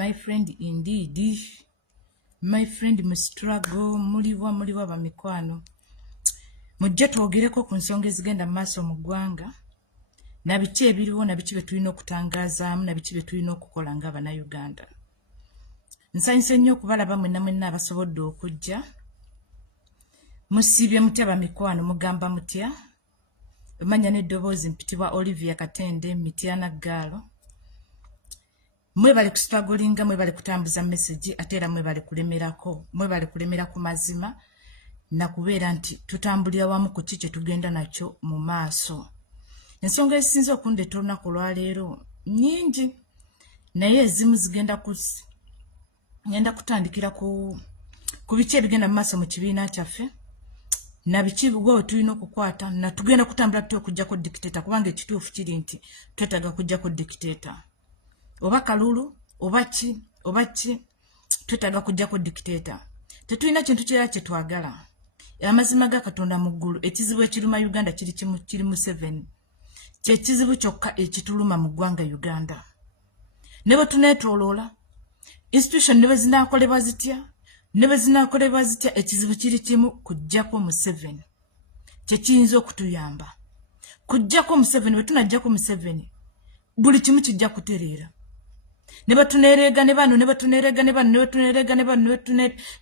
my friend indeed. My friend mustruggle muliwa bamikwano. Mujje twogereko ku nsonga ezigenda maaso mu ggwanga. Na biki ebiriwo na biki betulina okutangazaamu na biki betulina okukola ng'Abannayuganda. Nsanyuse nnyo okubalaba mwenna abasobodde okujja. Musiibye mutya bamikwano mugamba mutya? Manya n'eddoboozi mpitibwa Olivia Katende Mityana Gaalo. Mwe bali kustragolinga, mwe bali kutambuza message ate era mwe bali kulemerako, mwe bali kulemera ku mazima na kubeera nti tutambulira wamu ku kiki tugenda nakyo mu maaso. Ensonga ezisinza okundeeta olunaku lwaleero nnyingi naye ezimu zigenda ngenda kutandikira ku biki ebigenda mu maaso mu kibiina kyaffe na biki bwe tulina okukwata na tugenda kutambula tutya okujjako dictator kubanga ekituufu kiri nti twetaaga kujjako dictator. Oba kalulu, oba ki, twetaaga kujjako dictator. Tetulina kintu kirala kye twagala. Amazima ga Katonda mu ggulu, ekizibu ekiruma Uganda kiri mu 7. Kye kizibu kyokka ekituluma mu ggwanga Uganda. Ne bwe tuneetooloola, institution ne bwe zinaakolebwa zitya, ekizibu kiri kimu kujjako mu 7. Kye kiyinza okutuyamba. Kujjako mu 7, bwe tunajjako mu 7, buli kimu kijja kutereera. Ne batuneerega ne bano, ne batuneerega ne bano, ne batuneerega ne bano,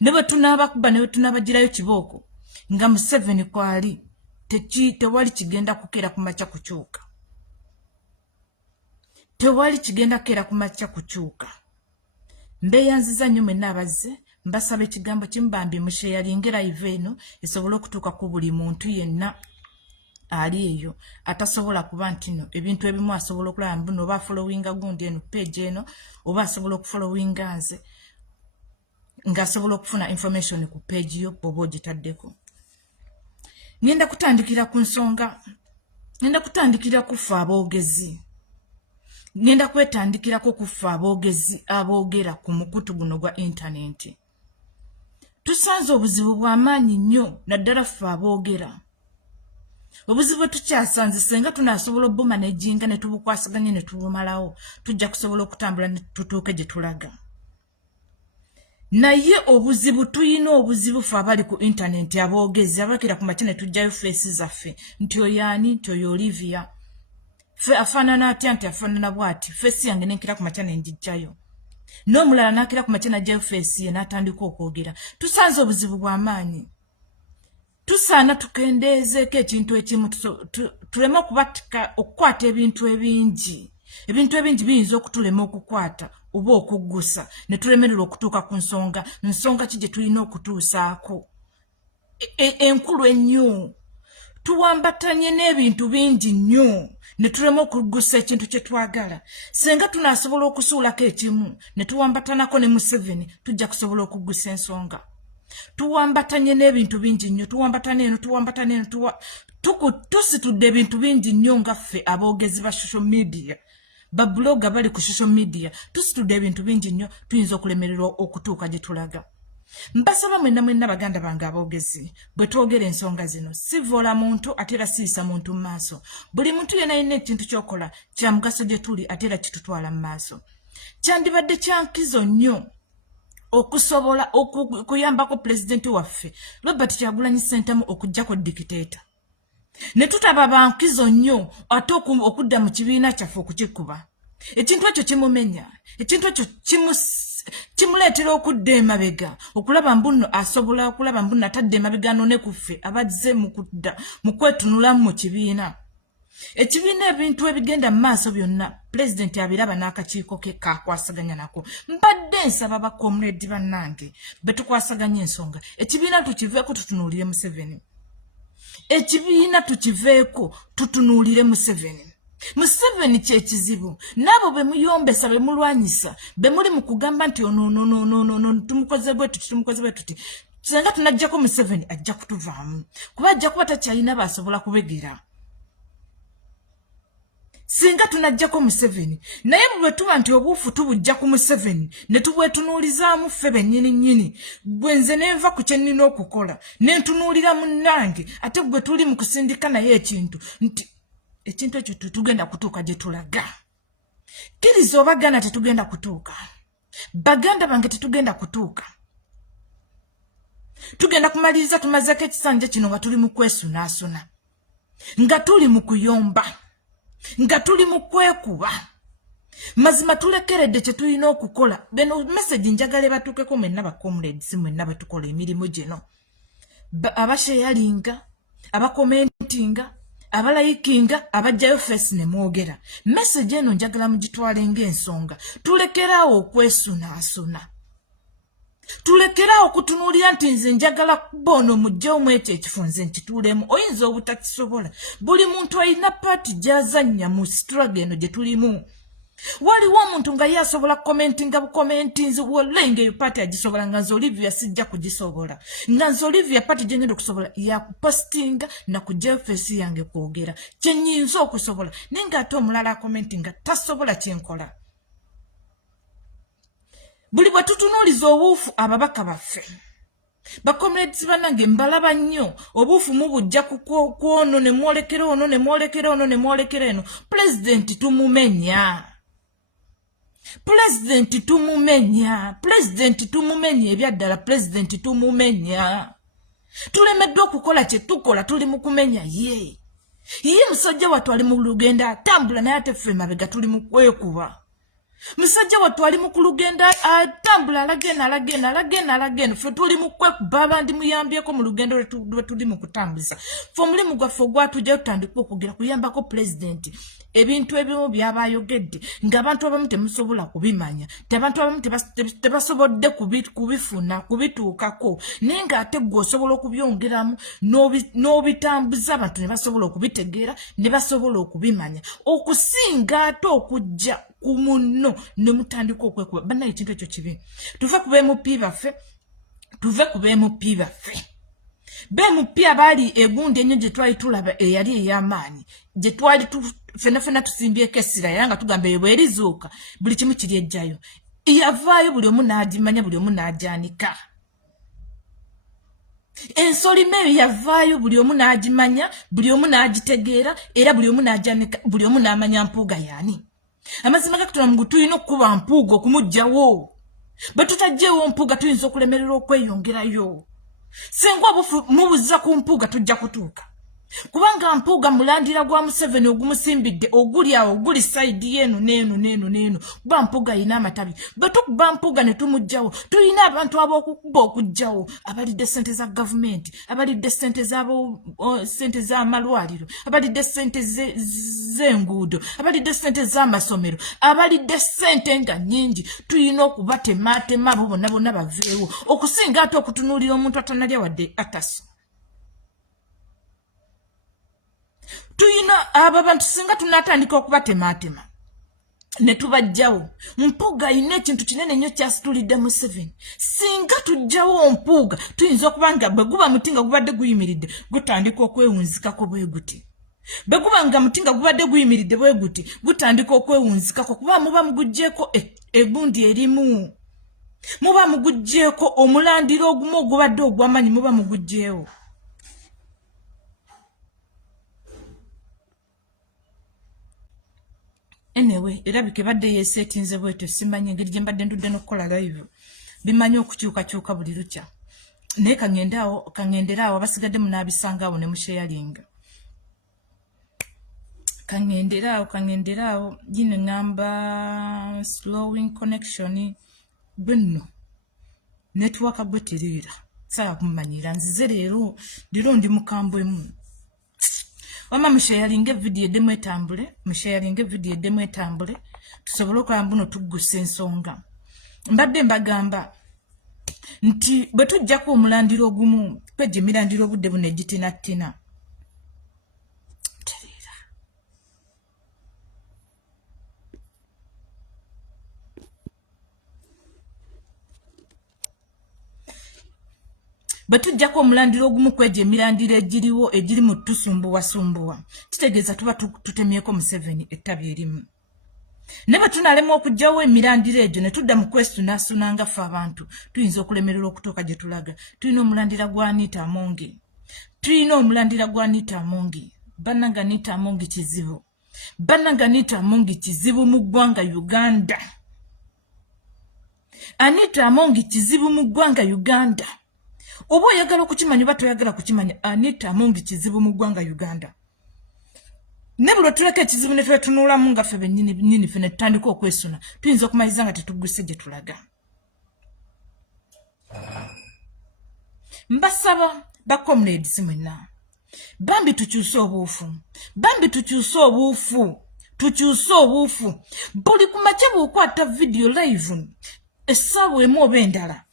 ne batunaabakuba, ne batunaabagirayo kibooko. Nga mu 7 kwali, tewali kigenda kukeera ku makya kukyuka. Tewali kigenda kukeera ku makya kukyuka. Mbeeyanziza nnyo mwenna abazze, mbasaba ekigambo kimu bambi musheyalinge live eno, esobole okutuuka ku buli muntu yenna ali eyo atasobola kuba ntino ebintu ebimu asobola okulaba mbuno oba followinga gundi eno page eno oba asobola okufollowinga nze ng'asobola okufuna information ku page yo oba ogitaddeko. Ngenda kutandikira ku nsonga, ngenda kutandikira kufa aboogezi. Ngenda kwetandikirako kufa aboogezi aboogera ku mukutu guno gwa internet. Tusanze obuzibu bw'amaanyi nnyo naddala ffe aboogera. Obuzibu tukyasanze senga tunaasobola obumanejinga ne tubukwasaganya ne tubumalawo tujja kusobola okutambula ne tutuuke gye tulaga. Naye obuzibu tuyina obuzibu ffe abali ku internet aboogezi abakira ku makya ne tujjayo face zaffe nti oyaani nti oyo Olivia ffe afaanana atya nti afaanana bw'ati face yange nenkira ku makya ne njijjayo n'omulala n'akira ku makya n'ajjayo face ye n'atandika okwogera. Tusanze obuzibu bw'amaanyi. Tusaana tukendeezeeko ekintu ekimu tuleme okubatika okukwata ebintu ebingi. Ebintu ebingi biyinza okutulema okukwata oba okuggusa ne tulemererwa okutuuka ku nsonga ki gye tulina okutuusaako. Enkulu ennyo. Tuwambatanye n'ebintu bingi nnyo ne tulema okuggusa ekintu kye twagala. Senga tunaasobola okusuulako ekimu ne tuwambatanako ne mu 7 tujja kusobola okuggusa ensonga. Tuwambatanye n'ebintu bingi nnyo, tuwambatane eno, tusitudde ebintu bingi nnyo nga ffe aboogezi ba social media, babloga bali ku social media, tusitudde ebintu bingi nnyo tuyinza okulemererwa okutuuka gye tulaga. Mbasaba mwenna baganda bange aboogezi, bwe twogera ensonga zino, sivoola muntu ate era siisa muntu mu maaso. Buli muntu yenna alina ekintu ky'okola kya mugaso gye tuli ate era kitutwala mu maaso. Kyandibadde kya nkizo nnyo okusobola okuyambako pulezidenti waffe Robert Kyagulanyi Ssentamu okujjako dictator. Ne tutaba bankizo nnyo ate okudda mu kibiina kyaffe okukikuba. Ekintu ekyo kimumenya, ekintu ekyo kimuleetera okudda emabega okulaba mbuno asobola okulaba mbuno atadde emabega none ku ffe abazze mu kwetunulamu mu kibiina. Ekibiina ebintu ebigenda mu maaso byonna pulezidenti abiraba n'akakiiko ke kakwasaganya nako. Mbadde nsaba bakomredi bannange be tukwasaganya ensonga. Ekibiina tukiveeko tutunuulire mu 7. Ekibiina tukiveeko tutunuulire mu 7. Mu 7 kyekizibu. N'abo be muyombesa be mulwanyisa be muli mu kugamba nti no tumukoze bwe tuti. Senga tunajjako mu 7 ajja kutuvaamu. Kuba ajja kuba takyalina basobola kubegera. Singa tunajjako mu 7 naye bwe tuba nti obuufu tubujjaku mu 7 ne tubwetunuulizaamu ffe bennyini bwe nze nenva ku kye nnina okukola ne ntunuulira munnange ate bwe tuli mu kusindika naye ekintu nti ekintu ekyo tugenda kutuuka gye tulaga. Kkiriza oba gana tetugenda kutuuka. baganda bange tetugenda kutuuka. Tugenda kumaliriza tumazako ekisanja kino nga tuli mu kwesunaasuna, nga tuli mu kuyomba, nga tuli mu kwekuba. Mazima tulekeredde kye tulina okukola. Beno message njagala batuukeko mwenna ba comrades mwenna batukola emirimu gino. Abasharinga, abakomentinga, abalayikinga, abajjayo face ne mwogera. Message eno njagala mugitwale ng'ensonga. Tulekeraawo okwesunaasuna. Tulekeraawo kutunuulira nti nze njagala bono mujjewo mu ekyo ekifunze nkituulemu. Oyinza obutakisobola. Buli muntu alina paati gy'azannya mu struggle eno gye tulimu. Waliwo omuntu nga yasobola commentinga bukomentinzi wolenge yo paati agisobola nga nze Olivia sijja kugisobola. Nga nze Olivia paati gye ngenda okusobola yakupostinga na kujjayo face yange kwogera. Kye nnyinza okusobola. Naye ng'ate omulala commentinga tasobola kyenkola. Buli bwe tutunuuliza obuufu ababaka baffe. Bakomrades banange mbalaba nnyo obuufu mubujja kwono ne mwolekera ono ne mwolekera ono ne mwolekera eno. President tumumenya. President tumumenya ebyaddala. President tumumenya. Tulemeddwa okukola kye tukola tuli mu kumenya ye. Ye musajja wattu ali mu lugenda atambula naye ate ffe mabega tuli mu kwekuba. Musajja wattu ali mu kulugenda atambula alagenda ffe tuli mu kwekuba abandi muyambyeko mu lugendo lwe tuli mu kutambuza. Ffe omulimu gwaffe ogwatujja tutandika okugera kuyambako President. Ebintu ebimu byaba ayogedde ng'abantu abamu temusobola kubimanya. Abantu abamu tebasobodde kubifuna kubituukako. Naye ng'ate gwe osobola okubyongeramu n'obitambuza abantu ne basobola okubitegeera ne basobola okubimanya. Okusinga ate okujja ku munno ne mutandika okwekuba. Bannaye ekintu ekyo kibi. Tuve ku BMP baffe. BMP abaali egundi ennyo gye twali tulaba eyali ey'amaanyi. Gye twali fena tusimbyeko essira era nga tugamba eyo bwerizuuka buli kimu kiri ejjayo. Yavaayo buli omu n'agimanya buli omu n'agyanika. Ensolima eyo yavaayo buli omu n'agimanya buli omu n'agitegeera era buli omu n'agyanika buli omu n'amanya Mpuuga yaani. Amazima gakutula mu tulina okukuba Mpuuga okumugjawo. Bwe tutajjeewo Mpuuga tuyinza okulemerera okweyongerayo. Singa obufu mubuza ku Mpuuga tujja kutuuka. Kubanga Mpuuga mulandira gwa Museveni ogumusimbidde oguli awo oguli side yenu neenu. Kuba Mpuuga yina amatabi. Bwe tukuba Mpuuga ne tumugjawo tulina abantu ab'okukuba okugjawo abalidde ssente za gavumenti, abalidde ssente z'amalwaliro, abalidde ssente z'enguudo, abalidde ssente z'amasomero, abalidde ssente nga nnyingi. Tulina okubatematema abo bonna baveewo okusinga ate okutunuulira omuntu atanalya wadde ataso. Tuyina aba bantu singa tunatandika okubatematema ne tubajjawo. Mpuuga ayina ekintu kinene nnyo kyasitulidde Museveni. Singa tujjawo Mpuuga tuyinza okubanga bwe guba muti nga gubadde guyimiridde gutandika okwewunzikako bwe guti. Bwe guba nga muti nga gubadde guyimiridde bwe guti gutandika okwewunzikako kuba muba mugugjeeko egundi erimu. Muba mugugjeeko omulandiro ogumu ogubadde ogw'amanyi muba mugugjeewo. Anyway, erabike badde yesetinze bweto simanye ngeri gye mbadde ndudde n'okukola live. Bimanyi okukyukakyuka buli lukya. Naye kangenderaawo abasigadde munaabisangaawo ne musharinga. Kangenderaawo gino ngamba slowing connection bwenno. Network gwe teriira. Saya kumanyira nzize leero ndi mukambwemu. Wama musharinge video edemu etambule. Tusobola okola mbuno tuggusa ensonga. Mbadde mbagamba nti bwe tujjako omulandiro ogumu kwejje mirandiro obudde buno egitinattina. Batujjako omulandiro ogumu kwejje emirandiro egiriwo egiri mu tusumbuwa. Kitegeeza tuba tutemyeko Museveni ettabi erimu. Ne bwe tunaalema okugjawo emirandiro egyo ne tudda mu kwesunaasuna nga ffe abantu tuyinza okulemerera okutuuka gye tulaga. Tulina omulandira gwa Anita Amongi. Bannanga Anita Amongi kizibu mu ggwanga Uganda. Anita Amongi kizibu mu ggwanga Uganda. Oba oyagala okukimanya oba toyagala kukimanya, Anita Amongi kizibu mu ggwanga Uganda. Nebula tuleka ekizibu ne twetunulamu nga ffe bennyini ffe ne tutandika okwesuna, tuyinza okumaliza nga tetugguse gye tulaga. Mbasaba ba comrades mwenna. Bambi tukyuse obuufu. Bambi tukyuse obuufu. Tukyuse obuufu. Buli kumakya bw'okwata video live essaawa emu oba endala.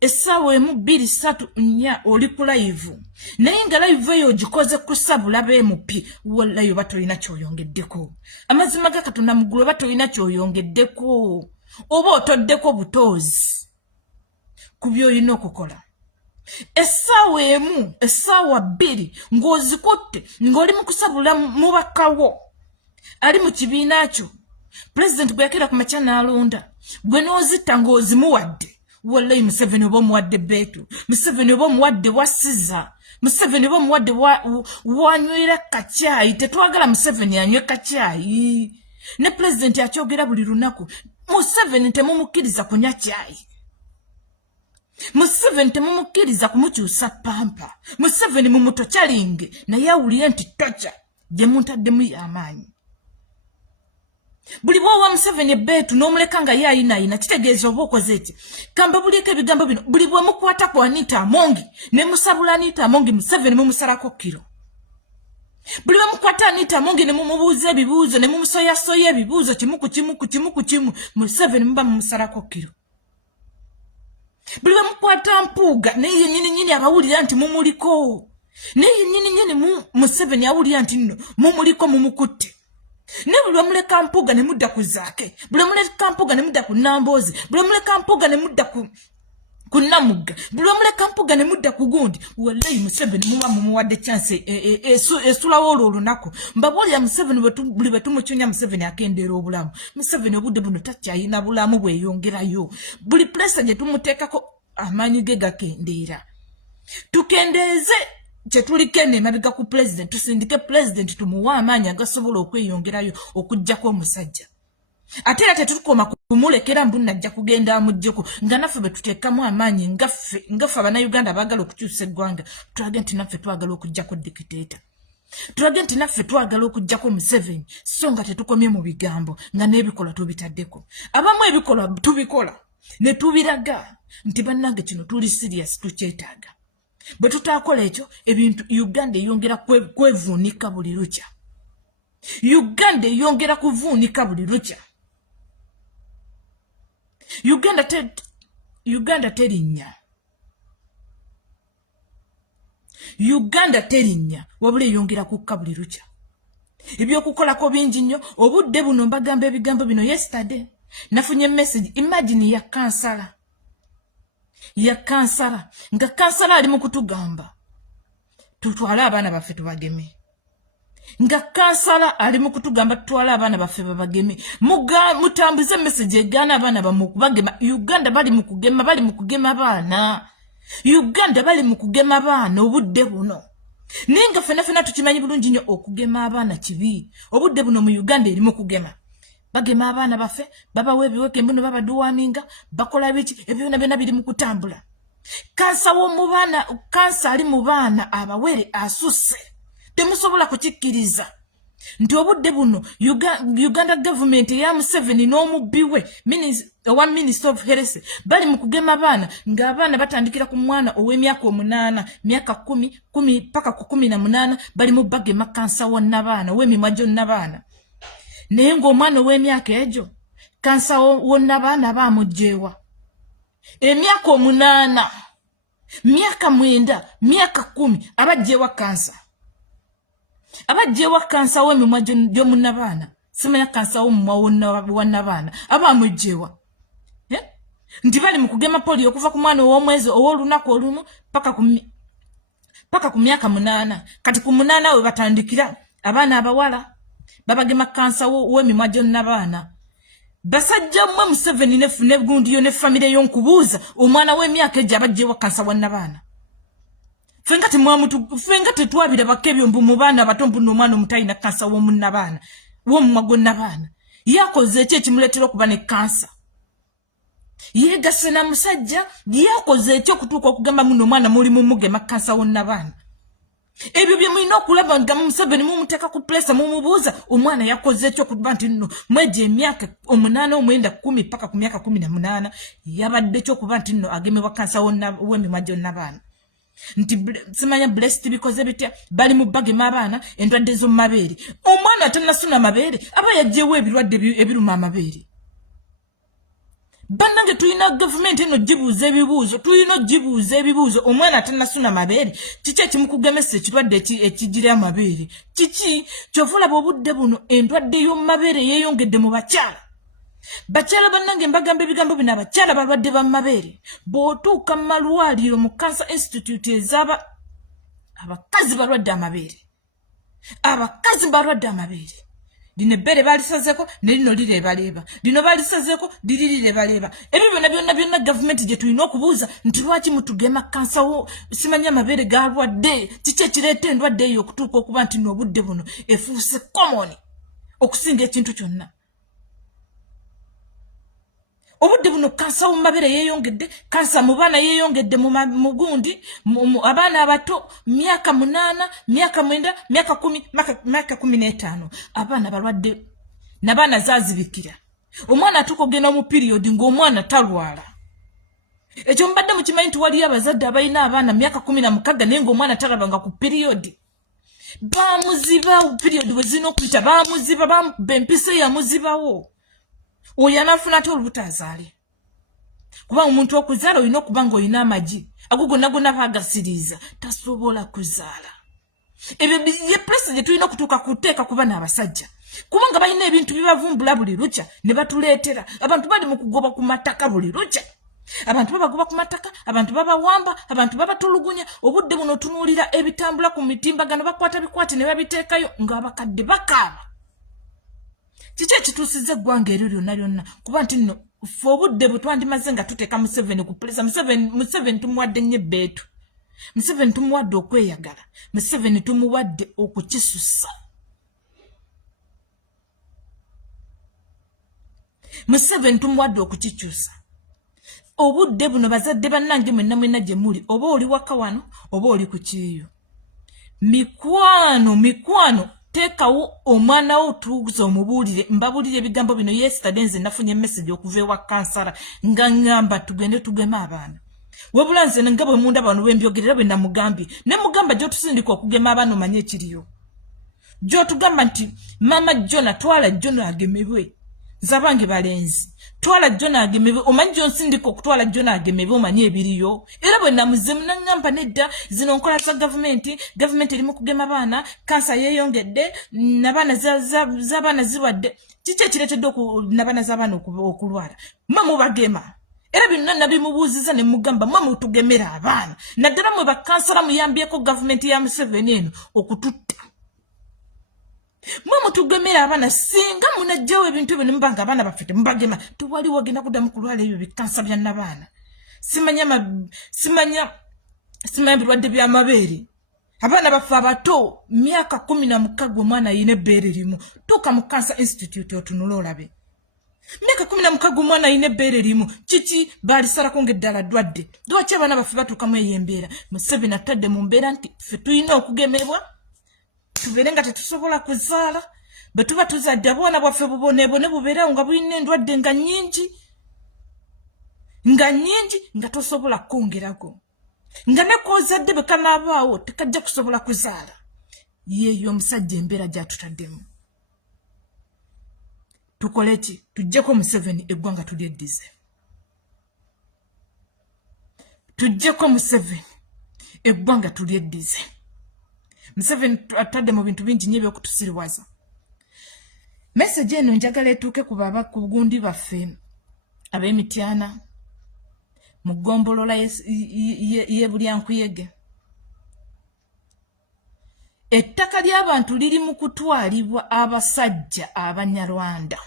Essaawa emu 2, 3, 4 oli ku live. Naye nga live eyo ogikoze kusabula beemupi wallahi oba tolina ky'oyongeddeko. Amazima ga Katonda muggulu oba tolina ky'oyongeddeko. Oba otoddeko butoozi ku by'olina okukola. Essaawa emu, essaawa 2 ng'ozikutte ng'oli mu kusabula mubakawo ali mu kibiina kyo. President bwe yakera ku makya n'alonda gwe n'ozitta ng'ozimuwadde. Wallahi Museveni oba omuwadde Beetu, Museveni oba omuwadde Wasiza, Museveni oba omuwadde wanywera kacyayi. Tetwagala Museveni anywe kacyayi. Ne President akyogera buli lunaku, Museveni temumukkiriza kunywa cyayi. Museveni temumukkiriza kumukyusa pampa. Museveni mumutokyalinge naye awulire nti tocha gye muntaddemu y'amaanyi. Buli bw'owa Museveni Beetu n'omuleka nga ye ayinaayina kitegeeza oba okoze eki. Kamba buliko ebigambo bino buli bwe mukwata ku Anita Amongi ne musabula Anita Amongi, Museveni mumusalako kiro. Buli bwe mukwata Anita Amongi ne mumubuuza ebibuuzo ne mumusoyasoya ebibuuzo kimu ku kimu, Museveni muba mumusalako kiro. Buli bwe mukwata Mpuuga naye yennyini abawulira nti mumuliko. Naye yennyini Museveni awulira nti nno mumuliko mumukutte. Ne buli muleka Mpuuga ne mudda ku Zaake, buli muleka Mpuuga ne mudda ku Namboozi, buli muleka Mpuuga ne mudda ku Namugga, buli muleka Mpuuga ne mudda ku Gundi. Wallahi Museveni muba mumuwadde chance esulawo olwo olunaku. Mbabuulira Museveni buli bwe tumukyunya Museveni akendeera obulamu. Museveni obudde buno takyayina bulamu bweyongerayo. Buli presa gye tumuteekako amaanyi ge gakendeera. Tukendeeze kyetuliko eno emabega ku President, tusindike President tumuwa amaanyi agasobola okweyongerayo okuggyako omusajja. Ate era tetukoma kumulekera mbu najja kugenda amuggyeko nga naffe bwe tuteekamu amaanyi ngaffe Abannayuganda abaagala okukyusa eggwanga. Tulage nti naffe twagala okuggyako dikiteeta. Tulage nti naffe twagala okuggyako Museveni so nga tetukomye mu bigambo nga n'ebikolwa tubitaddeko. Abamu ebikolwa tubikola ne tubiraga nti bannange kino tuli serious tukyetaaga. Bwe tutakola ekyo ebintu Uganda eyongera kwevuunika buli lukya. Uganda eyongera kuvuunika buli lukya. Uganda terinnya. Uganda terinnya wabula eyongera kukka buli lukya. Ebyokukolako bingi nnyo. Obudde buno mbagamba ebigambo bino yesterday nafunye message, imagine ya kansala. Ya kansala nga kansala ali mu kutugamba tutwale abaana baffe tubageme. Nga kansala ali mu kutugamba tutwale abaana baffe babageme. Mutambuze message egaana abaana bamu kubagema. Uganda bali mu kugema abaana. Uganda bali mu kugema abaana obudde buno. Ninga fena tukimanyi bulungi nnyo okugema abaana kibi. Obudde buno mu Uganda eri mu kugema. Bagema abaana baffe babawe ebiweke mbuno babaduwaminga bakola biki ebyona biri mu kutambula. Kansa ali mu baana abawere asusse. Temusobola kukikkiriza nti obudde buno Uganda government ya Museveni n'omubbiwe owa Minister of Health bali mu kugema abaana ng'abaana batandikira ku mwana ow'emyaka 8, myaka 10 paka ku 18 bali mu bagema kansa wonna baana w'emimwa gyonna baana. Naye ng'omwana ow'emyaka egyo kansa wonna baana bamugjeewa. Emyaka 8, myaka 9, myaka 10 abajjeewa kansa. Abajjeewa kansa w'emimwa gy'omunna baana. Simanya kansa w'omumwa wonna baana abamugjeewa. Nti bali mu kugema polio okuva ku mwana ow'omwezi ow'olunaku olumu paka ku myaka 8. Kati ku 8 we batandikira abaana abawala babagema kansa w'emimwa gyonna baana. Basajja mmwe Museveni ne Gundi yo ne famire y'onkubuuza omwana w'emyaka egyo abajjeewa kansa wonna baana. Fenga tetwabira bakebyo mbu mu baana abato mbu n'omwana omutayina kansa w'omunna baana w'omumwa gwonna baana. Yakoze eki ekimuleetera okuba ne kansa. Yeegase na musajja yakoze ekyo kutuuka okugamba muno omwana muli mumugema kansa wonna baana. Ebyo bye mulina okulaba nga Museveni mumuteeka ku pulesa mumubuuza omwana yakoze ekyo kuba nti nno mweje emyaka 8 9 10 paka ku myaka 18 yabadde ekyo kuba nti nno agemebwa kansa w'emimwa gyonna baana. Nti simanya blessed bikoze bitya bali mu bagema abaana endwadde zo mabeere. Omwana atanasuna mabeere aba yajeewo ebirwadde ebiruma amabeere. Bannange tulina government eno gibuuza ebibuuzo omwana atanasuna mabeere kiki ekimukugemesa ekirwadde ekigira amabeere kiki kyovulaba obudde buno endwadde y'omumabeere yeeyongedde mu bakyala. Bakyala bannange mbagamba ebigambo bino abakyala balwadde bamabeere bw'otuuka mu malwaliro mu Cancer Institute ezaba abakazi balwadde amabeere. Lino ebbere balisazeko ne lino lirebaleba. Lino balisazeko lirirebaleba. Ebyo byonna gavumenti gye tulina okubuuza nti lwaki mutugema kansa wo simanya amabeere galwadde kiki ekireeta endwadde eyo okutuuka okuba nti n'obudde buno efuuse common okusinga ekintu kyonna. Obudde buno kansa mu mabeere yeeyongedde, kansa mu baana yeeyongedde mu gundi, abaana abato myaka 8, myaka 9, myaka 10, myaka 15. Abaana balwadde n'abaana zaazibikira. Omwana atuuka ogenda mu period ng'omwana talwala. Ekyo mbadde mukimanyi nti waliyo abazadde abalina abaana myaka 16 naye ng'omwana talabanga ku period. Bamuziba period bwe zirina okuyita bamuziba empisa yamuzibawo. Oyo anafuna ate olubutazaale. Kuba omuntu okuzaala olina okuba ng'olina amagi ago gonna bagasiriiza tasobola kuzaala. Ebyo ye pulesi tulina okutuuka kuteeka ku baana abasajja kubanga balina ebintu bibavumbula buli lukya ne batuleetera. Abantu bali mu kugoba ku mataka buli lukya. Abantu babagoba ku mataka, abantu babawamba, abantu babatulugunya. Obudde buno tunuulira ebitambula ku mitimbagano bakwata bikwate ne babiteekayo ng'abakadde bakaaba. Kiki ekituusizza eggwanga eryo lyonna kuba nti nno ffe obudde bwe twandimaze nga tuteeka Museveni ku pulesa. Museveni tumuwadde nnyo ebbeetu. Museveni tumuwadde okweyagala. Museveni tumuwadde okukisussa. Museveni tumuwadde okukikyusa. Obudde buno bazadde bannange mwenna gye muli oba oli waka wano oba oli ku kiyo. Mikwano teekawo omwana wo tuuza omubuulire mbabuulire ebigambo bino. Yesterday nze nafunye message okuva ewa kansala nga ngamba tugende tugema abaana. Wabula nze nga bwe mundaba bano bwembyogerera bwe namugambye ne mugamba gy'otusindika okugema abaana omanye ekiriyo. Gy'otugamba nti mama Jona twala Jona agemebwe zabange balenzi twala Jona agemebwe omanyi gy'onsindika okutwala Jona agemebwe omanye ebiriyo. Era bwe namuze munangamba nedda zino nkola za gavumenti erimu kugema abaana kansa yeeyongedde n'abaana z'abaana ziwadde. Kiki ekireetedde n'abaana z'abaana okulwala? Mwe mubagema. Era bino nabimubuuziza ne mugamba mwe mutugemera abaana. Naddala mwe bakansala muyambyeko gavumenti ya Museveni eno okututta. Mwe mutugemera abaana singa munajjawo ebintu ebyo ne mubanga abaana baffe temubagema tewali wagenda kuddamu kulwala ebyo bikansa bya n'abaana. Simanya birwadde by'amabeere. Abaana baffe abato myaka 16 omwana ayina ebbeere limu. Tuuka mu Cancer Institute otunula olabe. Myaka 16 omwana ayina ebbeere limu. Kiki baalisalako ng'eddala ddwadde. Lwaki abaana baffe batuukamu eyo embeera? Museveni atadde mu mbeera nti ffe tulina okugemebwa tubeere nga tetusobola kuzaala. Bwe tuba tuzadde obwana bwaffe buboneebone bubeerawo nga bulina endwadde nga nnyingi nga tosobola kwongerako. Nga ne kozadde bwe kanaabaawo tekajja kusobola kuzaala. Yeeyo omusajja embeera gy'atutaddemu. Tukole ki? Tuggyeko Museveni eggwanga tulyeddize. Tuggyeko Museveni eggwanga tulyeddize. Museveni atadde mu bintu bingi nnyo ebyokutusiriwaza. Message eno njagala etuuke ku gundi baffe ab'Emityana mu ggombolola ye Bulyankuyege. Ettaka ly'abantu liri mu kutwalibwa abasajja Abanyarwanda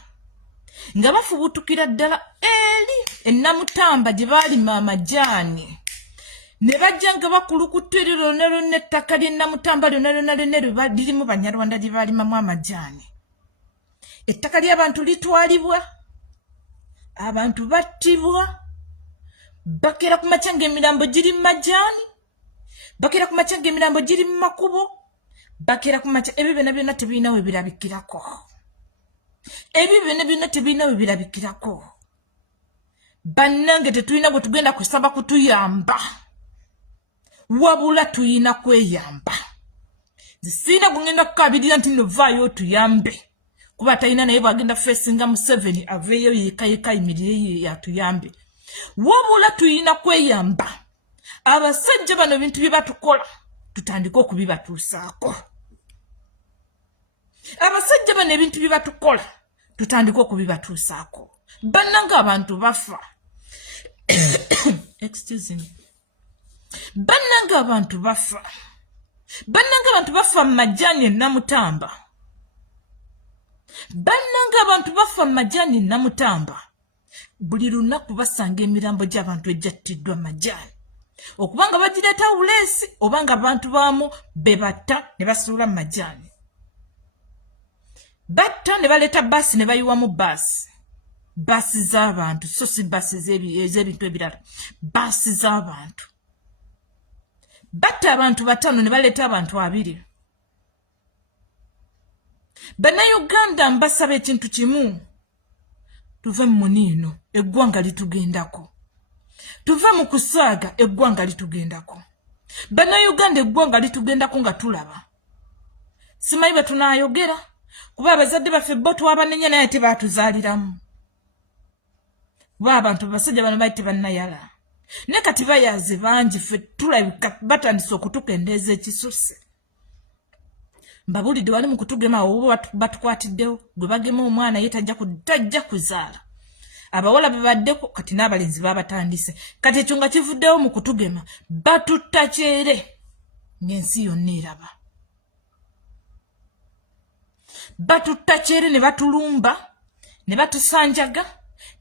nga bafubutukira ddala eri Namutamba gye baalima amajaani ne bajja nga bakulukuta eryo lyonna ettaka ly'e Namutamba lyonna lirimu Banyarwanda gye baalimamu amajaani. Ettaka ly'abantu litwalibwa, abantu battibwa, bakera ku macanga emirambo giri majani bakera ku macanga emirambo giri makubo bakera ku macha ebibena byonna tebina we birabikirako ebibena byonna tebina we birabikirako bannange tetulina gwe tugenda kusaba kutuyamba wabula tuyina kweyamba zisina kungenda kukabirira nti novaayo tuyambe kuba talina naye bwagenda fesinga mu 7 aveeyo yekayeka imirire yatuyambe wabula tuyina kweyamba abasajja bano bintu bye batukola tutandika okubibatuusaako abasajja bano ebintu bye batukola tutandika okubibatuusaako bannanga abantu bafa excuse me bannanga abantu bafa mu majani namutamba bannanga abantu bafa mu majani namutamba buli lunaku basanga emirambo gy'abantu ejjattiddwa majani okubanga bagireeta ulesi obanga abantu baamu bebatta ne basuula mu majani batta ne baleeta basi ne bayiwamu basi z'abantu so si basi ez'ebintu ebirala basi z'abantu batta abantu 5 ne baleeta abantu 2 bannayuganda mbasaba ekintu kimu tuve mu muniino eggwanga litugendako tuve mu kusaaga eggwanga litugendako bannayuganda eggwanga litugendako nga tulaba simanyi bwe tunaayogera kuba abazadde baffe bo twabanenya naye tebaatuzaaliramu kuba abantu basajja bano baite bannayala ne kati bayaze bangi ffe tulabika batandise okutukendeeza ekisusse mbabulidde wali mu kutugema oba batukwatiddewo gwe bagema omwana ye tajja kuzaala abawala bebaddeko kati n'abalenzi babatandise kati ekyo nga kivuddewo mu kutugema batutta kyere ng'ensi yonna eraba batutta kyere ne batulumba ne batusanjaga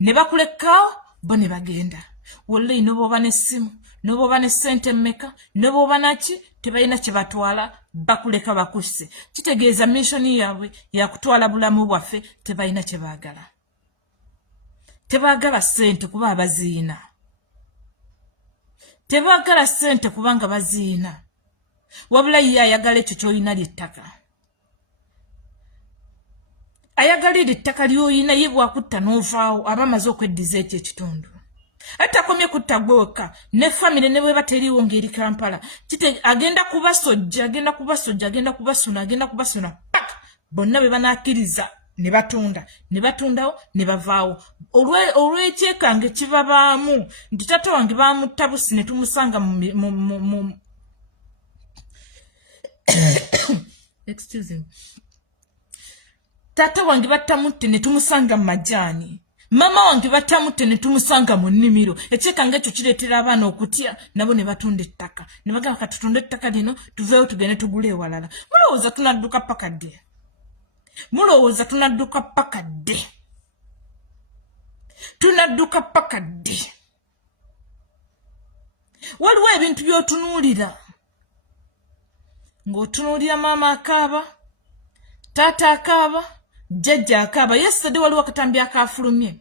ne bakulekaawo bo ne bagenda wallahi n'oba n'essimu n'oba ne ssente mmeka n'oba naki tebalina kye batwala bakuleka bakusse kitegeeza mishoni yaabwe yakutwala bulamu bwaffe tebalina kye baagala tebaagala ssente kuba abaziina tebaagala ssente kubanga baziina wabula ye ayagala ekyo ky'olina ly'ettaka ayagalira ettaka ly'olina ye bwakutta n'ovaawo aba amaze okweddiza ekyo ekitundu atakomye kutta gweka ne famire ne bwe bateriiwo ng'eri Kampala agenda kubasojja agenda kubasuna paka bonna be banakkiriza ne batundawo ne bavaawo olw'ekyekange kibabaamu nti taata wange baamutta busi ne tumusanga mu excuse me taata wange battamutte ne tumusanga mu majaani mama wange battamutte ne tumusanga mu nnimiro ekyekange ekyo kireetera abaana okutya nabo ne batunda ettaka ne bagamba katutunde ettaka lino tuveewo tugende tugule ewalala mulowooza tunadduka paka dde waliwo ebintu by'otunuulira ng'otunuulira maama akaaba taata akaaba jjajja akaaba yesterday waliwo akatambi akafulumye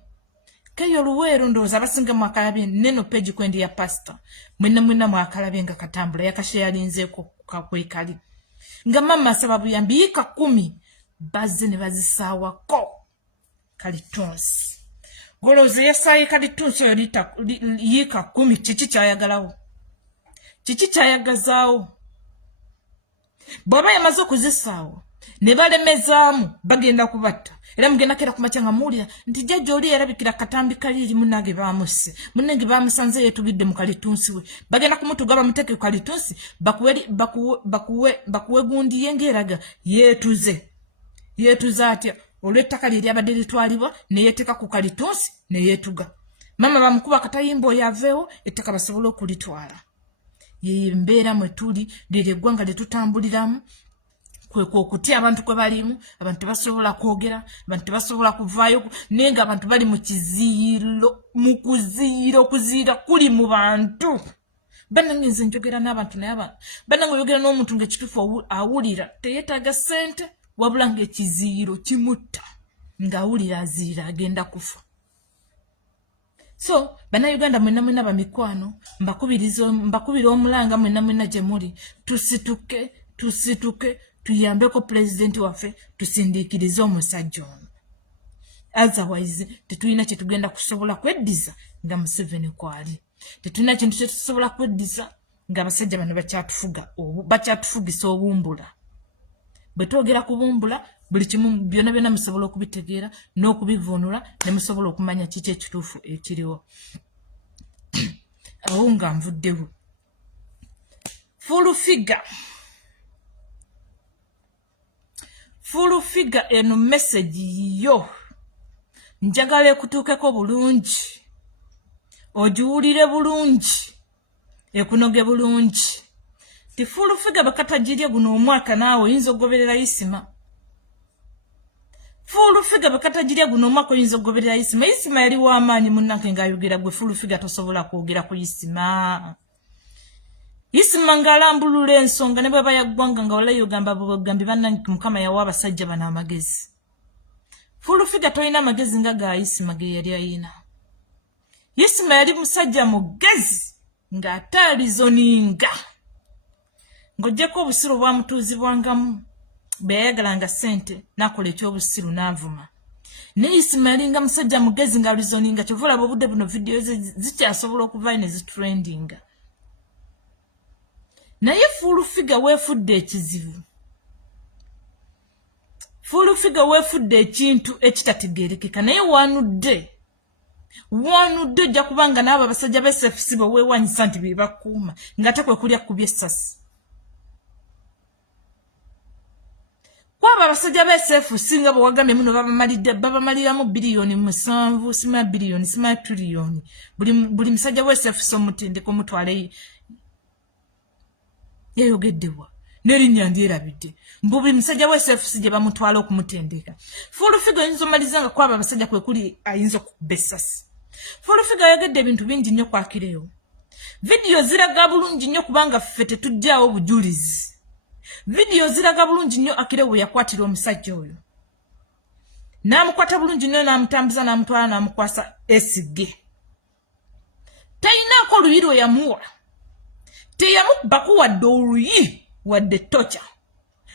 keyo luweero ndowooza abasinga mwakalabye neno peji kwendi ya pasita mwenna mwakalabye nga katambula yakasheyalinzeeko kakwekali nga mama asaba buyambi yiika 10 bazze ne bazisaawako kalitunsi golowooza yasaaye kalitunsi oyo yiika 10 kiki kyayagalawo kiki kyayagazaawo bw'aba yamaze okuzisaawo ne balemezaamu bagenda kubatta era mugenda kera kumacanga muwulira nti jjajja oli yarabikira katambi kaliiri munnange baamusse munnange baamusanze yeetubidde mu kalitunsi we bagenda kumutuga bamuteeke ku kalitunsi bakuwe gundi ye ng'eraga yeetuze atya olw'ettaka lye lyabadde litwalibwa ne yeeteeka ku kalitunsi ne yeetuga mama bamukuba akatayimba oyo aveewo ettaka basobole okulitwala ye mbeera mwe tuli liryo eggwanga lye tutambuliramu kwekutya abantu kwe balimu abantu tebasobola kwogera abantu tebasobola kuvaayo naye nga abantu bali mu kuziira kuli mu bantu bannange nze njogera n'abantu naye abantu bannange oyogera n'omuntu ng'ekituufu awulira teyeetaaga ssente wabula ng'ekiziiro kimutta ng'awulira aziira agenda kufa So bannayuganda mwenna ba mikwano mbakubira omulanga mwenna gye muli tusituke tuyambeko pulezidenti waffe tusindiikirize omusajja ono. Otherwise tetulina kye tugenda kusobola kweddiza nga Museveni kwali. Tetulina kintu kye tusobola kweddiza nga abasajja bano bakyatufugisa obumbula. Bwe twogera kubumbula buli kimu byonna musobola okubitegeera n'okubivunula ne musobola okumanya kiki ekituufu ekiriwo. Awo nga nvuddewo. Full figure eno message yo njagala ekutuukeko bulungi, ogiwulire bulungi, ekunoge bulungi. Ti full figure bakatajirye guno omwaka naawe oyinza okugoberera Isima. Full figure bakatajirye guno omwaka oyinza okugoberera Isima. Isima yali w'amaanyi munnange ng'ayogera gwe full figure tosobola kwogera ku Isima. Isima ng'alambulula ensonga ne bw'eba yaggwanga nga walayo ogamba bugambi bannange Mukama yawa abasajja bano amagezi. Full figure toyina amagezi nga ga Isima ge yali ayina. Isima yali musajja mugezi ng'ataalizoninga. Ng'oggyeko obusiru bwamutuuzibwangamu bwe yayagalanga ssente n'akola ekyobusiru n'avuma. Ne Isima yalinga musajja mugezi ng'alizoninga kyova olaba obudde buno vidiyo ze zikyasobola okuvaayo ne zitrendinga. Naye full figure weefudde ekizibu. Full figure weefudde ekintu ekitategeerekeka naye wanudde ojja kubanga n'abo abasajja b'SFC bwe weewanyisa nti be bakuuma ng'ate kwe kulya kubye essasi. Kwaba abasajja b'SFC nga bwe wagambye muno babamaliramu biliyoni 7 sima biliyoni sima triliyoni buli musajja w'SFC omutendeko omutwale yayogeddebwa n'erinnya ndyerabidde mbu buli musajja w'SFC gye bamutwala okumutendeka. Full figure oyinza omaliza nga kwaba abasajja kwe kuli ayinza okukuba essasi. Full figure ayogedde ebintu bingi nnyo kwakireyo. Vidiyo ziraga bulungi nnyo kubanga ffe tetujjaawo bujulizi. Vidiyo ziraga bulungi nnyo Akirewo yakwatira omusajja oyo. N'amukwata bulungi nnyo n'amutambuza n'amutwala n'amukwasa esige. Tayinaako oluyi lwe yamuwa. Teyamukubako wadde oluyi wadde tocha.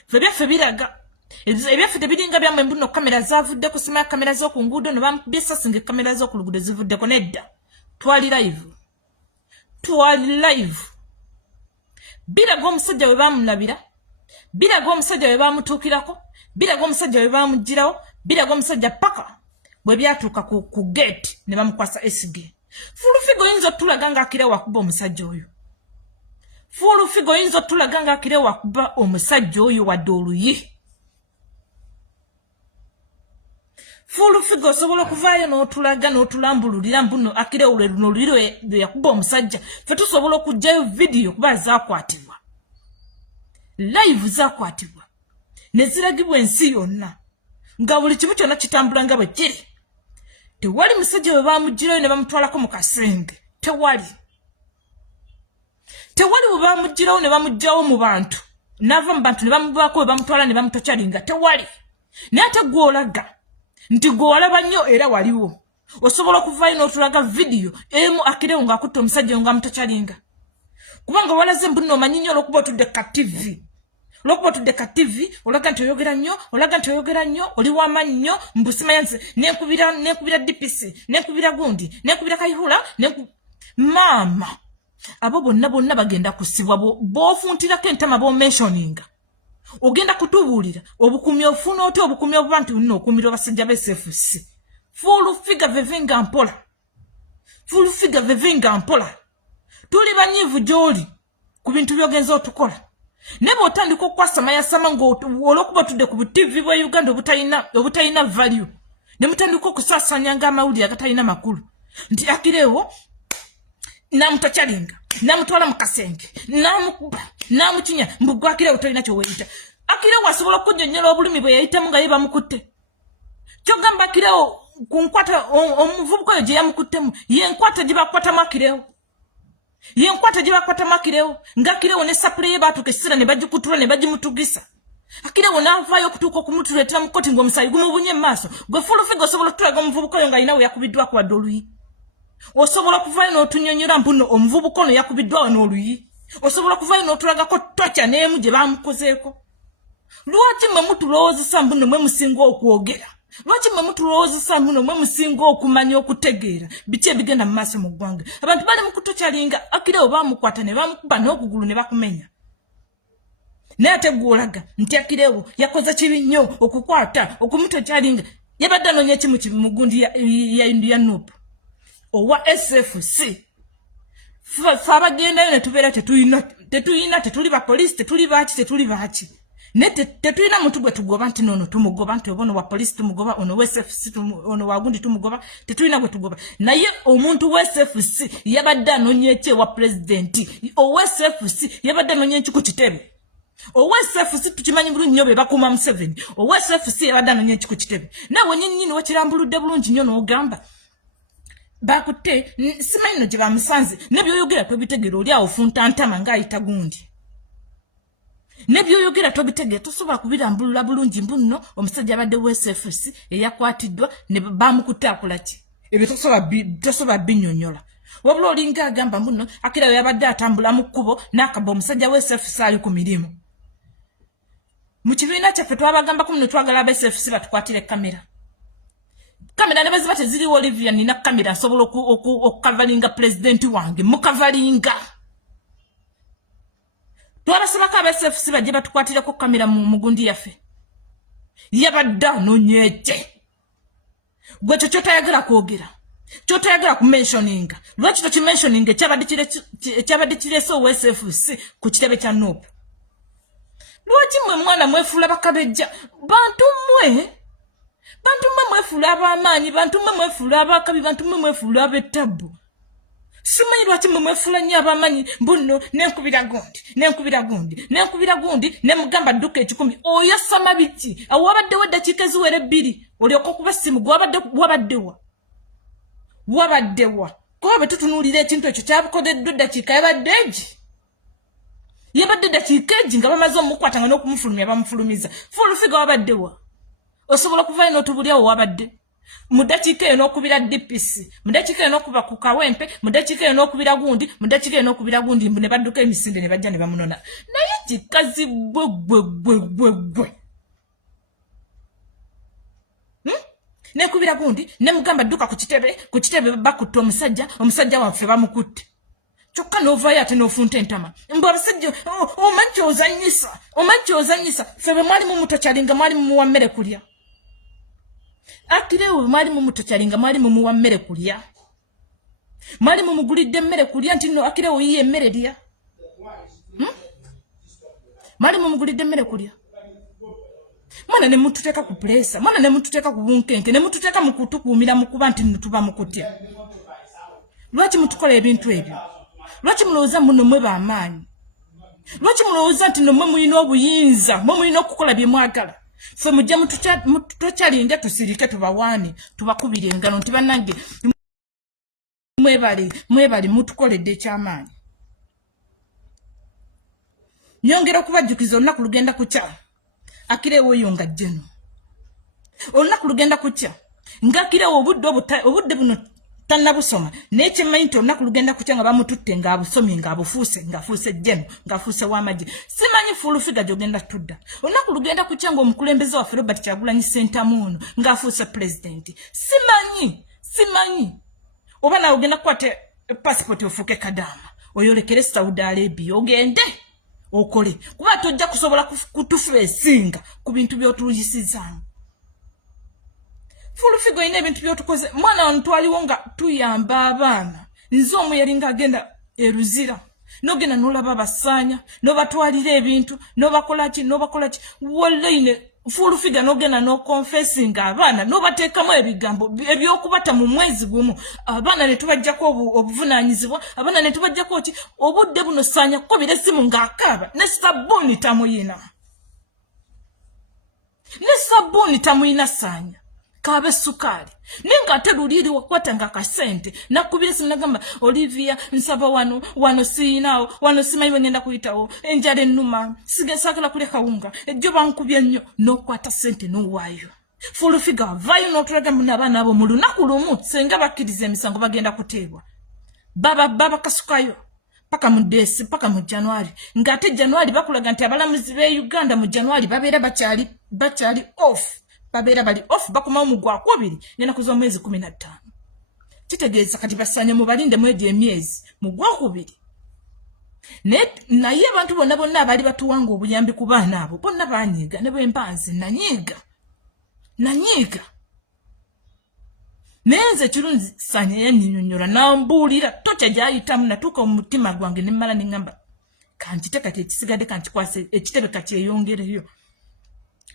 Ffe byaffe biraga. Ebyaffe tebiringa byammwe mbuno kamera zavudde ku sima ya kamera z'oku nguudo ne bamukubye essasi nga kamera z'oku luguudo zivuddeko nedda. Twali live. Biraga omusajja we bamulabira. Biraga omusajja we bamutuukirako. Biraga omusajja we bamugirawo. Biraga omusajja paka bwe byatuuka ku gate ne bamukwasa esige. Full figure oyinza otulaga nga Akirewo akuba omusajja oyo. Full figure oyinza otulaga nga Akirewo akuba omusajja oyo wadde oluyi. Full figure osobola okuvaayo n'otulaga n'otulambululira mbuno Akirewo luno oluyi lwe yakuba omusajja. Ffe tusobola okuggyayo vidiyo kuba zaakwatibwa. Live zaakwatibwa. Ne ziragibwa ensi yonna. Nga buli kimu kyonna kitambula nga bwe kiri. Tewali musajja we baamugirayo ne bamutwalako mu kasenge. Tewali bwe baamugirawo ne bamugjawo mu bantu. N'ava mu bantu ne bamubaako we bamutwala ne bamutokyalinga. Tewali. Naye ate gw'olaga nti gwe walaba nnyo era waliwo. Osobola okuvaayo n'otulaga vidiyo emu Akirewo ng'akutte omusajja ng'amutokyalinga. Kubanga walaze mbuno omanyi nnyo olw'okuba otudde ka TV. Olaga nti oyogera nnyo, oli w'amaanyi nnyo, mbusimayanze, nenkubira DPC, nenkubira gundi, nenkubira Kayihura, Maama. Abo bonna bagenda kusibwa b'ofuntirako entama b'omentioninga. Ogenda kutubuulira obukumya ofuna oti obukumya obuba nti nno okumira abasajja b'SFC. Full figure vevinga mpola. Tuli banyivu gy'oli ku bintu by'ogenza otukola. Ne bw'otandika okukwasama yasama ng'olw'okuba tudde ku TV bwa Uganda obutalina value. Ne mutandika okusaasanya ng'amawulire agatalina makulu. Nti Akirewo n'amutokyalinga, n'amutwala mu kasenge, n'amukuba, n'amukinya, mbu gwe Akirewo tolina ky'oweyita. Akirewo asobola okunnyonnyola obulumi bwe yayitamu nga ye bamukutte. Ky'ogamba Akirewo ku nkwata omuvubuka oyo gye yamukuttemu, ye nkwata gye bakwatamu Akirewo. Nga Akirewo ne supply baatuka essira ne bagikutula ne bagimutugisa. Akirewo n'avaayo okutuuka okumutuleetera mu kkooti ng'omusaayi gumubunye mu maaso. Gwe full figure osobola okutulaga omuvubuka oyo ng'alina we yakubiddwako wadde oluyi. osobola kuvayo n'otunyonyola mbuno omuvubuka ono yakubiddwa n'oluyi osobola kuvayo n'otulagako tocha n'emu gye bamukozeeko lwaki mwe mutulowoozesa mbuno mwe musinga okwogera lwaki mwe mutulowoozesa mbuno mwe musinga okumanya okutegeera biki ebigenda mu maaso mu ggwanga abantu bali mu kutokyalinga Akireewo baamukwata ne bamukuba n'okugulu ne bakumenya naye ate gw'olaga nti Akireewo yakoze kibi nnyo okukwata okumutokyalinga yabadde anoonya ekimu mu gundi ya Nuupu owa SFC fabagendayo ne tubeera tetuli bapoliisi tetuli baaki ne tetulina muntu gwe tugoba nti nono tumugoba nti obono wa poliisi tumugoba ono wa SFC ono wa gundi tumugoba tetulina gwe tugoba naye omuntu wa SFC yabadde anoonya ekyewa pulezidenti owa SFC yabadde anoonya eki ku kitebe owa SFC tukimanyi bulungi nnyo be bakuuma Museveni owa SFC yabadde anoonya eki ku kitebe naawe nnyinnyini wakirambuludde bulungi nnyo n'ogamba bakutte simanyi no gye bamusanze nebyoyogera tobitegeera oli awo funtantama ng'ayita gundi nebyoyogera tobitegeera tosobola kubirambulula bulungi mbuno omusajja abadde wa SFC eyakwatiddwa ne bamukutte akola ki ebyo tosobola binnyonnyola wabula olinga agamba mbuno Akireewo yabadde atambula mu kkubo n'akaba omusajja wa SFC ali ku mirimu mu kibiina kyaffe twabagambako muno twagala aba SFC batukwatire kamera ne baziba teziriwo Olivia nina kamera nsobola okukavalinga pulezidenti wange mukavalinga twabasabako aba SFC bajje batukwatireko kamera mu gundi yaffe yabadde anoonya eki gwe kyo kyotayagala kwogera kyotayagala kumentioninga lwaki tokimentioninga ekyabadde kireese owa SFC ku kitebe kya Nuupu lwaki mwe mwana mwefuula bakabejja bantu mmwe mwefuula ab'amaanyi bantu mmwe mwefuula abakabi bantu mmwe mwefuula ab'ettabbu simanyi lwaki mwe mwefuula nnyo ab'amaanyi mbuno nenkubira gundi ne mugamba dduka 10 oyo sama biki awo wabaddewo eddakiika eziwera 2 olyoka okuba simu wabaddewa kuba bwe tutunuulira ekintu ekyo kyabukodeddwa eddakiika yabadde eddakiika egi nga bamaze omukwata nga n'okumufulumya bamufulumiza Full-Figure wabaddewa osobola okuvayo n'otubulyawo wabadde mu ddakiika eyo n'okubira DPC mu ddakiika eyo n'okuba ku Kawempe mu ddakiika eyo n'okubira gundi mu ddakiika eyo n'okubira gundi ne badduka emisinde ne bajja ne bamunona naye kikazi gwe nekubira gundi ne mugamba dduka ku kitebe bakutte omusajja waffe bamukutte kyokka n'ovaayo ate n'ofunta entama mbu abasajja omanyi kyozanyisa ffe bwe mwali mumutokyalinga mwali mumuwa mmere kulya Akireewo bwe mwali mumutokyalinga mwali mumuwa mmere kulya mwali mumugulidde emmere kulya nti no Akireewo yiye emmere lya mwali mumugulidde emmere kulya mwana ne mututeeka ku pulesa mwana ne mututeeka ku bunkenke ne mututeeka mu kutukuumira mu kuba nti tuba mu kutya lwaki mutukola ebintu ebyo lwaki mulowooza muno mwe b'amaanyi lwaki mulowooza nti nomwe mulina obuyinza mwe mulina okukola bye mwagala ffe mujja mutokyalinga tusirike tubawaane tubakubire engalo nti bannange mwebali mutukoledde ekyamaanyi nyongera okubajjukiza olunaku lugenda kukya Akireewo oyo nga jjeno olunaku lugenda kukya nga Akireewo obudde buno tannabusoma naye kyemmanyi nti olunaku lugenda kukya nga bamututte ng'abusomye ng'afuuse jjeno ng'afuuse w'amagye simanyi Full-Figure gy'ogenda tudda olunaku lugenda kukya ng'omukulembeze waffe Robert Kyagulanyi Ssentamu ono ng'afuuse pulezidenti simanyi oba nawe ogenda kukwata pasipoti ofuuke Kadaama oyolekere Saudi Arabia ogende okole kuba tojja kusobola kutufeesinga ku bintu by'otuyisizaamu Full-Figure ine ebintu by'otukoze mwana wano twaliwo nga tuyamba abaana nze omu yali ng'agenda eruzira n'ogenda n'olaba abasaanya n'obatwalira ebintu n'obakola ki wallahi Full-Figure n'ogenda n'okonfesinga abaana n'obateekamu ebigambo eby'okubata mu mwezi gumu abaana ne tubajjako obuvunaanyizibwa abaana ne tubajjako ki obudde buno Saanya kkobira essimu ng'akaaba ne sabbuuni tamuyina Saanya kabe sukaali ninga ate luliri wakwata nga kasente nakubira essimu nagamba Olivia nsaba wano siinawo wano simanyi bwengenda kuyitawo enjala ennuma sigesagala kuleka wunga ejjo bankubye nnyo n'okwata sente n'owaayo Full figure vayo n'otulaga n'abaana abo mu lunaku lumu senga bakkiriza emisango bagenda kuteebwa baba kasukayo paka mu Desi paka mu January ngate January bakulaga nti abalamuzi be Uganda mu January babeera bachali off babeera bali off bakoma mu gwa kwabiri nena kuzo mwezi 15 kitegeeza kati basanya mu balinde mwedi emyezi mu gwa kwabiri naye abantu bonna abali batuwanga obuyambi ku baana abo bonna banyiga ne bwempanzi nanyiga Nenze kirunzi sanya yanyinyonyola nambulira tocha jayitamu natuka omutima gwange nemmala ningamba kanjiteka tekisigadde kanchikwase ekitebe kati eyongereyo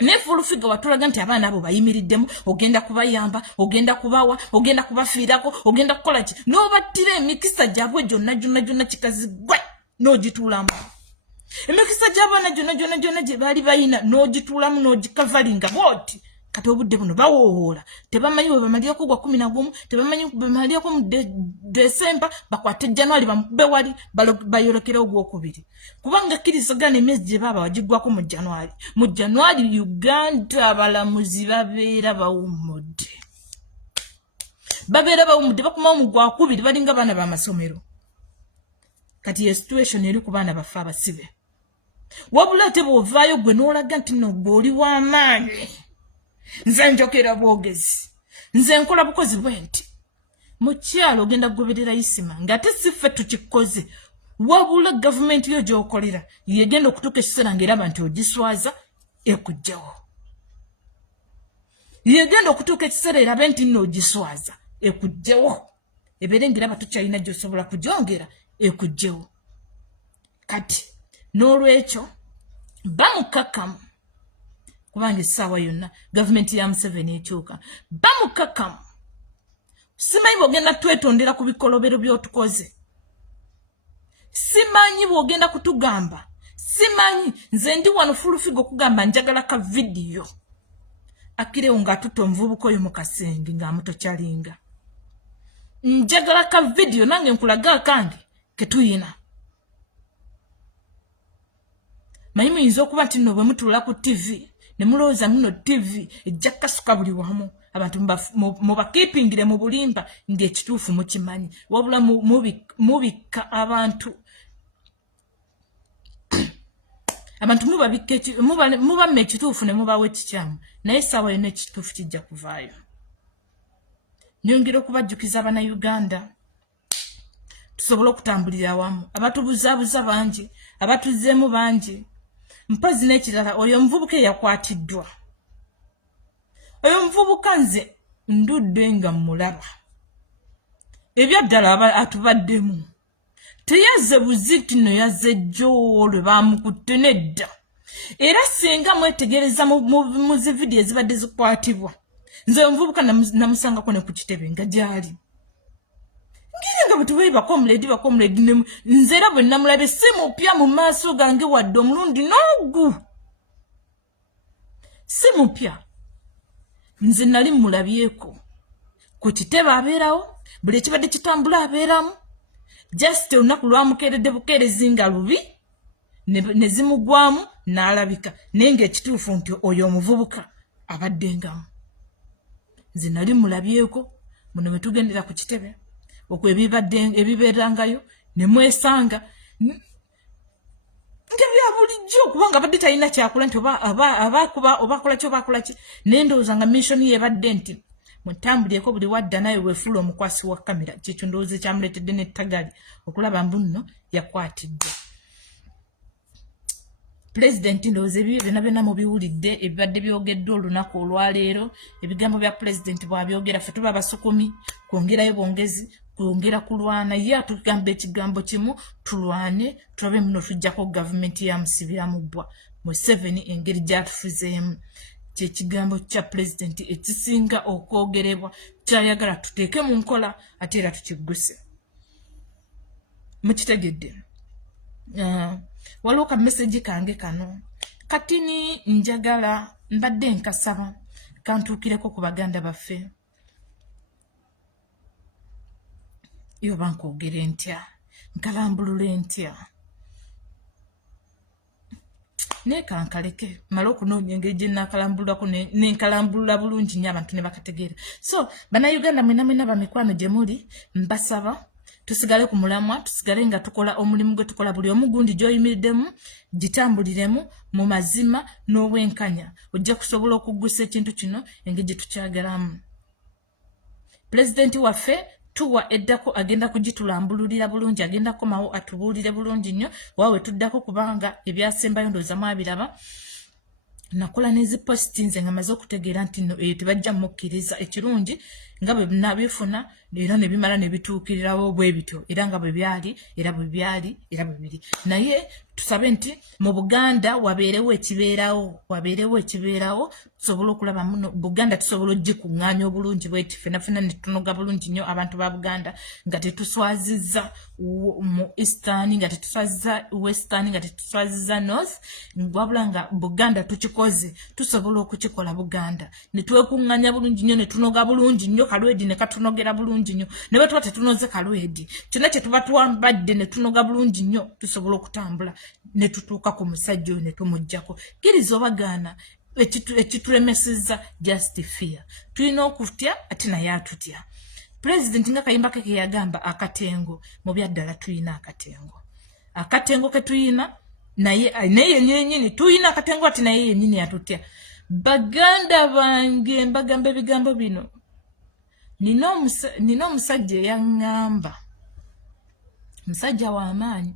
ne full figure watulaga nti abaana abo bayimiriddemu ogenda kubayamba ogenda kubawa ogenda kubafiirako ogenda kukola ki n'obattira emikisa gyabwe gyonna kikazi gwe n'ogituulamu emikisa gy'abaana gyonna gye baali bayina n'ogituulamu n'ogikavalinga bwoti kati obudde buno bawoola tebamanyi bwe bamalirako gwa 11 tebamanyi bwe bamalirako mu December bakwate January bamube wali bayolekera ogwokubiri kubanga kirisagana emyezi gye baba wagigwako mu January Uganda abalamuzi babeera bawumudde bakuma mu gwakubiri balinga baana b'amasomero kati ye situation eri ku baana baffe abasibe wabula te bw'ovaayo gwe n'olaga nti no bw'oli w'amaanyi nze njokera bwogezi nze nkola bukozi bwenti mukyalo ogenda kugoberera isima ngate siffe tukikoze wabula government yo gyokolera yegenda okutuuka ekiseera ng'eraba nti ogiswaza ekugjawo yegenda okutuuka ekiseera erabe nti nno ogiswaza ekugjawo ebeere ng'eraba tukyalina gy'osobola kugyongera ekugjawo kati n'olwekyo bamukakamu kubanga essaawa yonna gavumenti ya Museveni ekyuka bamukakamu simanyi bw'ogenda twetondera ku bikolobero by'otukoze simanyi bw'ogenda kutugamba simanyi nze ndi wano fulufigo okugamba njagala ka vidiyo akirewo ng'atuta omuvubuka oyo mu kasenge ng'amutokyalinga njagala ka vidiyo nange nkulaga akange ketuyina manyi muyinza okuba nti nno bwe mutuula ku TV nemulowooza muno TV ejja kasuka buli wamu abantu mubakipingire mu bulimba ng'ekituufu mukimanyi wabula mubikka abantu mubamma ekituufu ne mubawa ekikyamu naye essaawa yonna ekituufu kijja kuvaayo nyongera okubajjukiza Bannayuganda tusobole okutambulira awamu abatubuzaabuza bangi abatuzeemu bangi mpazi n'ekirala oyo omuvubuka eyakwatiddwa oyo omuvubuka nze ndudde nga mulaba ebyaddala atubaddemu teyazze buziti no yazze jjo lwe bamukutte nedda era singa mwetegereza mu zi vidiyo ezibadde zikwatibwa nze omuvubuka namusangako ne ku kitebe nga gyali ngirenga bwetubeeyi bakomuledi nze era bwe namulabe si mupya mu maaso gange wadde omulundi n'ogu si mupya nze nali mulabyeko ku kitebe abeerawo buli ekibadde kitambula abeeramu just olunaku lwamukeeredde bukeerezi nga lubi ne zimugwamu n'alabika naye ng'ekituufu nti oyo omuvubuka abaddengamu nze nali mulabyeko muno bwe tugendera ku kitebe ebibeerangayo ne mwesanga nti bya bulijjo kubanga badde talina kyakola nti obakola ki naye ndowooza nga missoni yebadde nti mutambulireko buli wadda naye weefuula omukwasi wa kamera kyekyo ndowooza ekyamuleetedde n'ettagali okulaba mbu nno yakwatiddwa pulezidenti ndowooza ebyo byonna mubiwulidde ebibadde byogeddwa olunaku olwaleero ebigambo bya pulezidenti bwabyogera ffe tuba basukumi kwongerayo bwongezi kwongera kulwana ye atugamba ekigambo kimu tulwane tulabe muno tujjako gavumenti yamusibiramu bbwa Museveni engeri gyatufuzeemu kyekigambo kya pulezidenti ekisinga okwogerebwa kyayagala tuteeke mu nkola ate era tukigguse mukitegedde waliwo ka message kange kano katini njagala mbadde nkasaba kantuukireko ku baganda baffe yoba nkwogere ntya nkalambulule ntya ne kankaleke malo kunoonya engeri gye nnakalambululako nenkalambulula bulungi nnyo abantu ne bakategeera. So bannayuganda mwena bamikwano gye muli mbasaba tusigale ku mulamwa, tusigale nga tukola omulimu gwe tukola buli omu gundi gy'oyimiriddemu gitambuliremu mu mazima n'obwenkanya ojja kusobola okuggusa ekintu kino engeri gye tukyagalamu. Pulezidenti waffe tuwa eddako agenda kugitulambululira bulungi, agenda komawo atubuulire bulungi nnyo waawe tuddako kubanga ebyasembayo ndowooza mwabiraba. Nakola n'ezipositi nze nga maze okutegeera nti no eyo tebajja mukkiriza ekirungi nga bwe nabifuna era ne bimala ne bituukirirawo bwe bityo era nga bwe byali era bwe byali era bwe biri. Naye tusabe nti mu Buganda wabeerewo ekibeerawo tusobola okulaba muno Buganda tusobola ogikuŋŋaanya obulungi bweti ffenna ne tunoga bulungi nnyo abantu ba Buganda nga tetuswaziza mu Eastern nga tetuswaziza Western nga tetuswaziza North wabula nga Buganda tukikoze tusobola okukikola Buganda ne twekuŋŋaanya bulungi nnyo ne tunoga bulungi nnyo Kalwedi ne katunogera bulungi nnyo ne bwe tuba tetunoze Kalwedi kyonna kye tuba twambadde ne tunoga bulungi nnyo tusobola okutambula ne tutuuka ku musajja oyo ne tumuggyako. Kkiriza obagaana ekitulemesezza just fear. Tulina okutya ate naye atutya. Pulezidenti nga kayimba ke yagamba akatengo mu byaddala tulina akatengo ke tulina naye yennyini tulina akatengo ati naye yennyini yatutya. Baganda bange mbagamba ebigambo bino nina omusajja eyaŋŋamba musajja w'amaanyi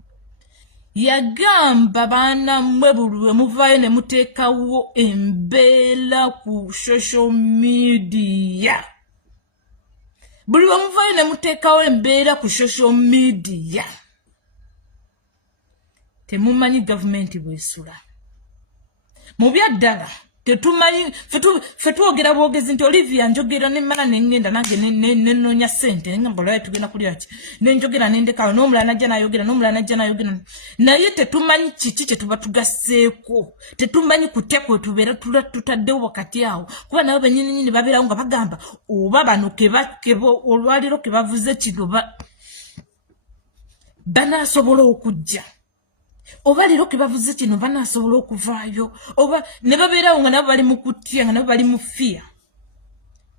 yagamba baana mmwe buli lwe muvaayo ne muteekawo embeera ku social media buli lwe muvaayo ne muteekawo embeera ku social media temumanyi gavumenti bwesula mu byaddala tetumanyi fe twogera bwogezi nti Olivia njogera nemmala nengenda nange nenoonya ssente nengamba lwaki tugenda kulya ki nenjogera nendekawo n'omulala najja nayogera naye tetumanyi kiki kye tuba tugasseeko tetumanyi kutya kwe tubeera tutaddewo wakati awo kuba nabo bennyininyini babeerawo nga bagamba oba bano olwaliro ke bavuze kino banaasobola okujja oba leero ke bavuze kino banaasobola okuvaayo oba ne babeerawo nga nabo bali mu kutya nga nabo bali mu fiya.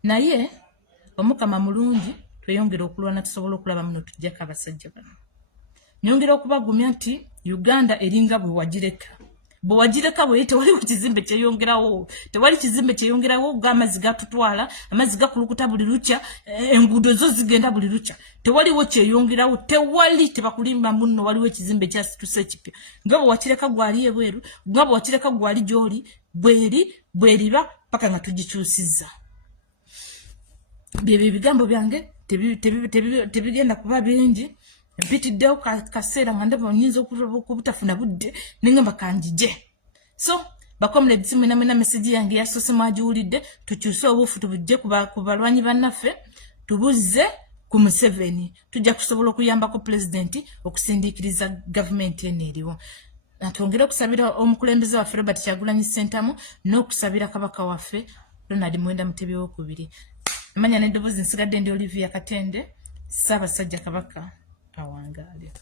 Naye Omukama mulungi tweyongera okulwana tusobola okulaba muno tujjako abasajja bano. Nyongera okubagumya nti Uganda eringa bwe wagireka bwe tewaliwo kizimbe kyeyongerawo ng'amazzi gatutwala amazzi gakulukuta buli lukya enguudo zo zigenda buli lukya tewaliwo kyeyongerawo tebakulimba muno waliwo ekizimbe kyasituse ekipya nga bwe wakireka gwali ebweru nga bwe wakireka gwali gy'oli bweriba paka nga tugikyusizza. Byebyo ebigambo byange tebigenda kuba bingi mpitiddewo kaseera nga ndaba nyinza okubutafuna budde nengamba kanjije. So bakomuledi mwena meseji yange yasoose mwagiwulidde tukyuse obuufu tubujje ku balwanyi bannaffe tubuzze ku Museveni tujja kusobola okuyambako pulezidenti okusindiikiriza gavumenti eno eriwo. Twongere okusabira omukulembeze waffe Robert Kyagulanyi Ssentamu n'okusabira kabaka waffe Ronald Muwenda Mutebi II. Amanya n'eddoboozi nsigadde ndi Olivia Katende Ssaabasajja Kabaka awangaale.